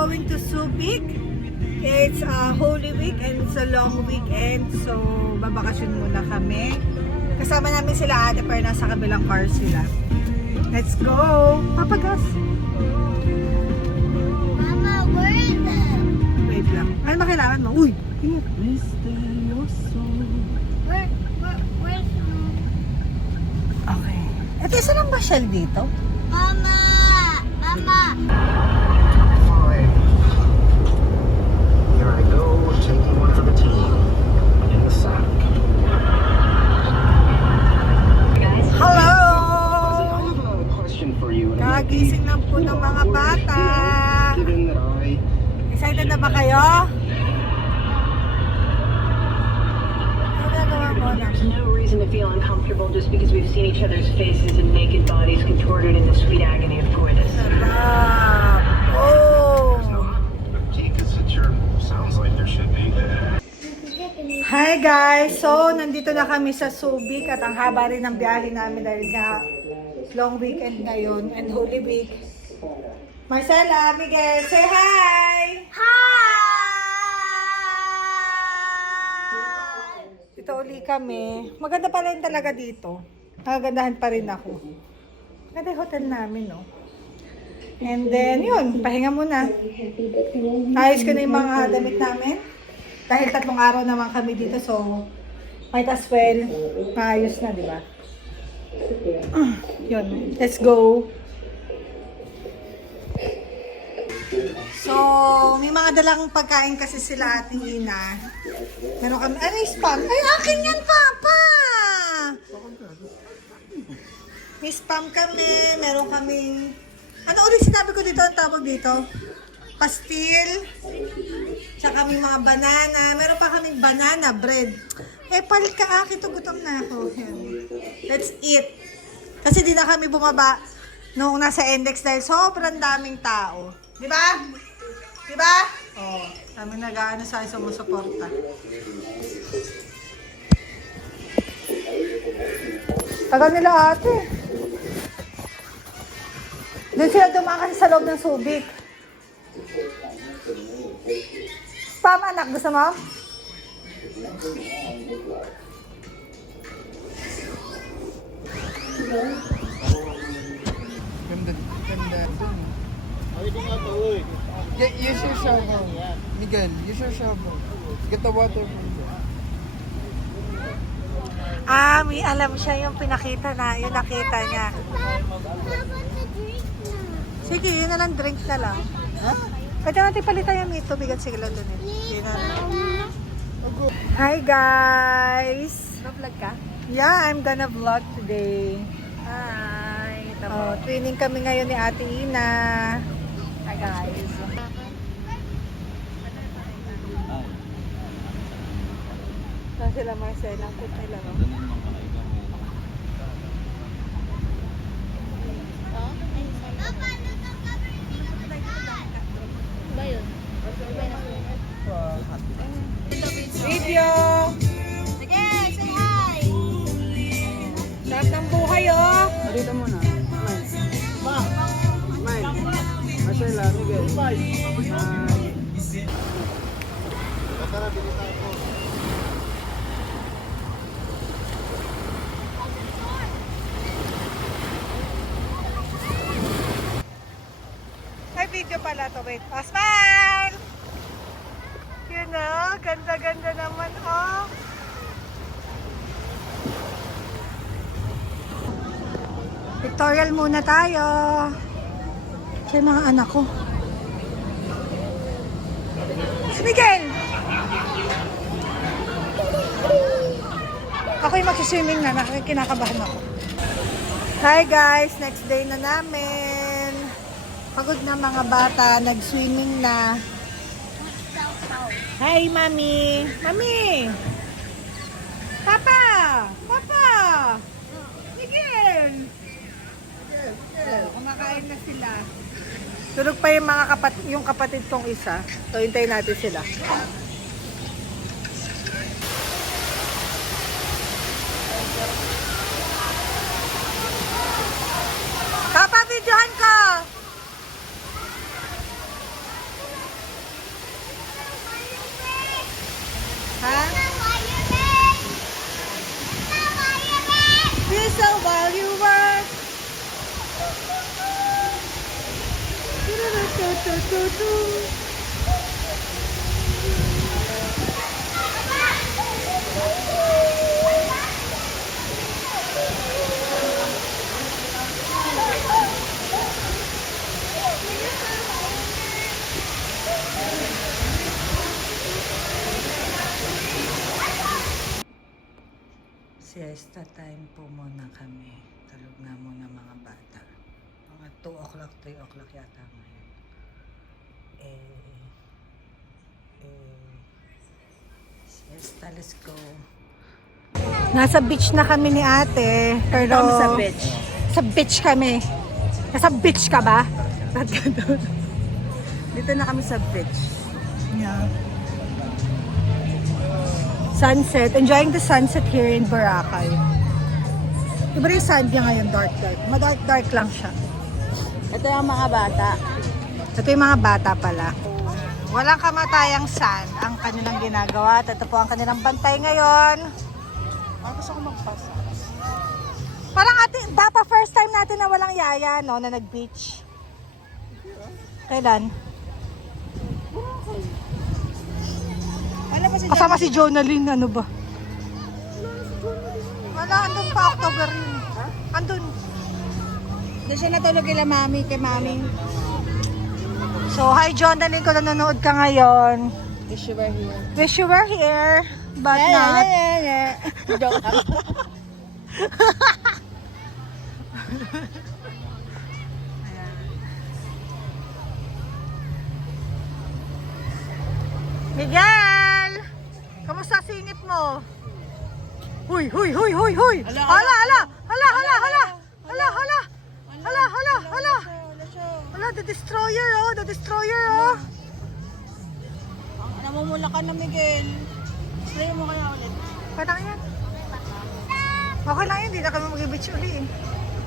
going to Subic. It's a Holy Week and it's a long weekend. So, babakasyon muna kami. Kasama namin sila ate pero nasa kabilang car sila. Let's go! Papagas! Mama, where is it? Wait lang. Ano ba kailangan mo? Uy! Where's Okay. Ito isa lang ba shell dito? Mama? Mama! Fine. Here I go, taking one for the team. In the sack. Hello! I have a question for you. Kagising lang po ng mga bata. Given that Excited na ba kayo? Ano gagawa mo na? There's no reason to feel uncomfortable just because we've seen each other's faces and naked bodies contorted in the sweet agony of coitus. Sarap! Oh! sounds like there should be. Hi guys! So, nandito na kami sa Subic at ang haba rin ng biyahe namin dahil nga long weekend ngayon and Holy Week. Marcela, Miguel, say hi! Hi! Dito uli kami. Maganda pa rin talaga dito. Nagagandahan pa rin ako. Maganda yung hotel namin, no? And then, yun, pahinga muna. Ayos ko na yung mga damit namin. Dahil 3 araw naman kami dito, so might as well, maayos na, di ba? Yun, let's go. So, may mga dalang pagkain kasi sila ating ina. Meron kami, ano yung spam? Ay, akin yan, Papa! May spam kami, meron kaming, ano ulit sinabi ko dito, ang tawag dito? Pastil, tsaka may mga banana, meron pa kaming banana bread. Eh, palit ka akin to, gutom na ako. Yan. Let's eat. Kasi di na kami bumaba nung nasa index dahil sobrang daming tao. Di ba? Di ba? Oh, kami nag-ano sa sumusuporta. Tagal nila ate. Doon sila dumaan sa loob ng Subic. Pam, anak, gusto mo? Ganda dun. Use your shovel. Miguel, use your shovel. Get the water from there. Ah, may alam siya yung pinakita na, yung nakita niya. Sige, yun na lang, drink na lang. Ha? Pwede natin palitan yung may tubig at sigla doon eh. Yun na lang. Hi guys! Vlog ka? Yeah, I'm gonna vlog today. Hi! Oh, training kami ngayon ni Ate Ina. Hi guys! Saan sila Marcela? Ang cute nila, no? Ba yun? Video! Sige, say hi! Lahat ng buhay, oh! Dito muna. Mine. Marcela, Miguel. Ay, video pala to. Wait. Oh, smile! Yun oh. Ganda-ganda naman, oh. Pictorial muna tayo. Siya mga anak ko. Si Miguel! Ako yung magsiswimming na. Kinakabahan ako. Hi guys! Next day na namin. Pagod na mga bata. Nag-swimming na. Hi, Mami! Mami! Papa! Papa! Miguel! Kumakain na sila. Tulog pa yung mga yung kapatid kong isa. So, hintayin natin sila. Papa, videohan ko! Siesta time po muna kami. Tulog na muna mga bata. Mga 2 o'clock, 3 o'clock yata ngayon. Siesta, let's go. Nasa beach na kami ni ate. Pero Kami sa beach. Sa beach kami. Nasa beach ka ba? Ba't ganun? Dito na kami sa beach. Yeah. Sunset. Enjoying the sunset here in Boracay. Iba rin yung sand niya ngayon, dark. Ma-dark lang siya. Ito yung mga bata. Ito yung mga bata pala. Walang kamatayang sand ang kanilang ginagawa. At ito po ang kanilang bantay ngayon. Gusto ko magpasa. Parang dapat first time natin na walang yaya, no? Na nag-beach. Kailan? Ano ba si Kasama si Jonalyn, ano ba? Wala, andun pa October yun. Andun. Doon siya natulog kay mami. So, hi Jonalyn, kung nanonood ka ngayon. Wish you were here. Wish you were here, but not. Joke lang. Miguel! Kamusta singit mo? Huy! Hala, Hala, the destroyer, oh. Namumula ka na, Miguel. Spray mo kaya ulit. Parang yan. Okay lang yun, hindi na kami mag-beach uli eh.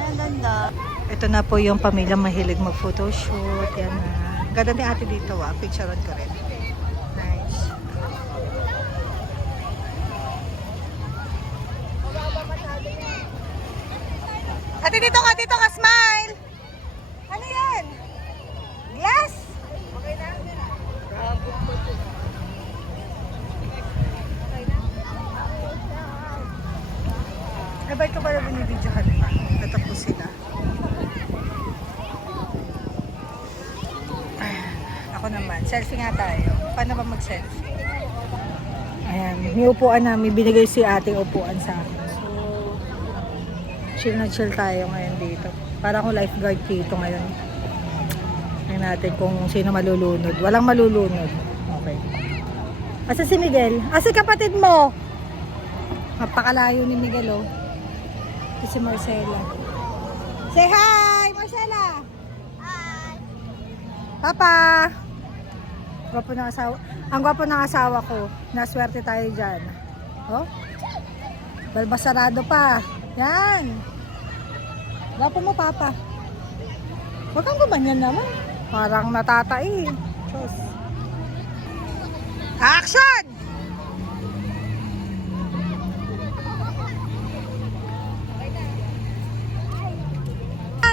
Ay, ang ganda. Ito na po yung pamilya mahilig mag-photoshoot. Yan na. Ganda ni ate dito picturean ko rin. Nice. Ate dito ka, smile! Ano yan? Glass? Okay na? Nabay ko ba na binibidyohan pa? Ito po sila. Ako naman. Selfie nga tayo. Paano ba mag-selfie? Ayan. May upuan namin. Binigay si ating upuan sa akin. So, chill na chill tayo ngayon dito. Para akong lifeguard dito ngayon. Tingnan natin kung sino malulunod. Walang malulunod. Okay. Asa si Miguel? Asa kapatid mo? Mapakalayo ni Miguel, oh. Si Marcela. Say hi, Marcela! Hi! Papa! Gwapo ng asawa. Ang gwapo ng asawa ko. Naswerte tayo dyan. Oh? Balbasarado pa. Yan. Gwapo mo, Papa. Huwag kang gumanyan naman. Parang natatai. Diyos. Action!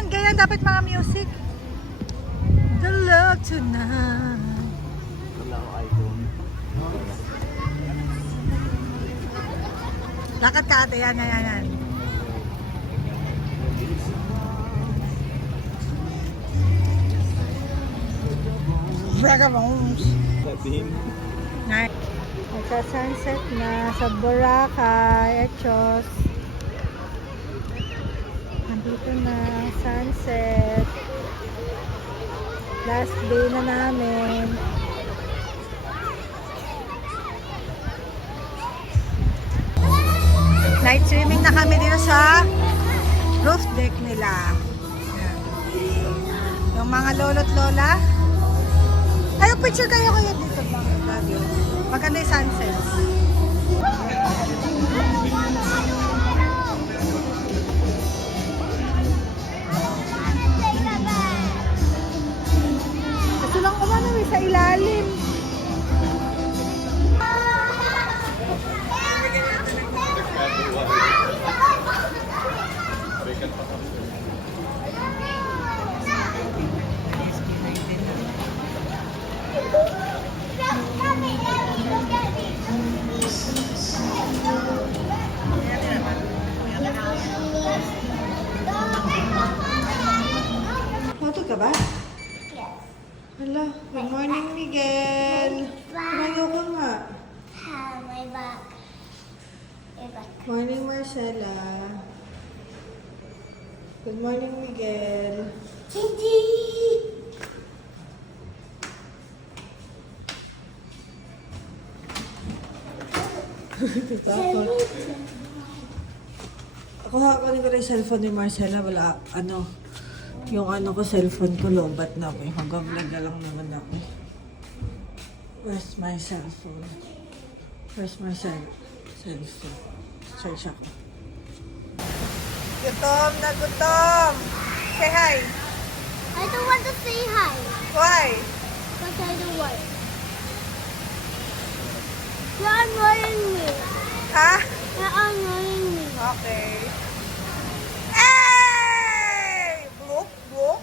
Ganyan dapat mga music. The love tonight. Wala ko iPhone. Lakad ka ate, yan. Bragabones. Sabihin. Nice. Magsa-sunset na sa Boracay, Echos. Nandito na, sunset. Last day na namin. Night swimming na kami dito sa roof deck nila. Ayan. Yung mga lolo't lola. Ay, picture kayo dito. Maganda yung sunset. Gusto lang umano sa ilalim. ka ba? Yes. Hala, good morning, Miguel. Tumayo ko nga. My back. My back. Morning, Marcela. Good morning, Miguel. Gigi! Tapos, kuha ko na yung cellphone ni Marcela. Wala, yung ko, cellphone ko, lobat na ako. Hanggang vlog na lang naman ako. Where's my cellphone? Where's my cellphone? Search ako. Gutom na gutom! Say hi! I don't want to say hi. Why? Because I don't want. You're annoying me. Ha? You're annoying me. Okay. Hey! Bloop, bloop.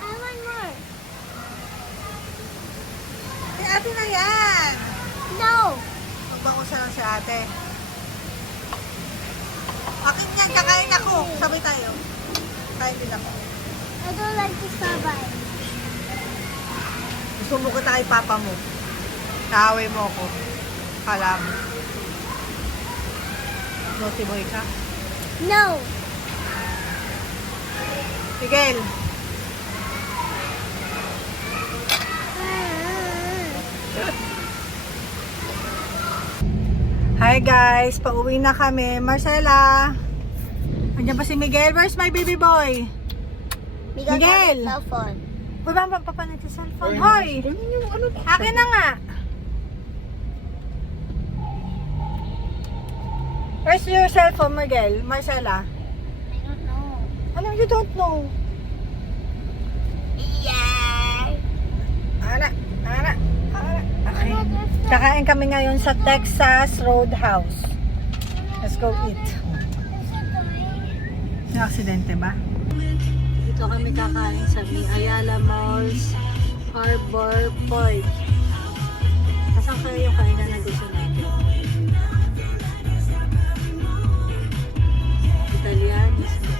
I want more. Si ate na yan! No. Magbangusa lang si ate. Akin yan, kakain ako. Sabay tayo. Kain din ako. I don't like to survive. Gusto mo kita kay papa mo. Kaaway mo ako. Kala mo. Naughty boy ka? No. Miguel, hi guys, pauwi na kami. Marcela, andyan ba si Miguel? Where's my baby boy? Miguel. Miguel! Cell phone. Uy, ba papapalit sa cellphone? Hoy! Akin na nga! Where's your cellphone, Miguel? Marcela? I don't know. Ano, you don't know? Yeah. Ana. Okay. Kakain kami ngayon sa Texas Roadhouse. Let's go eat. May aksidente ba? Dito kami kakain sa Ayala Malls Harbor Point. Asan kayo yung kainan na gusto natin? Italianis.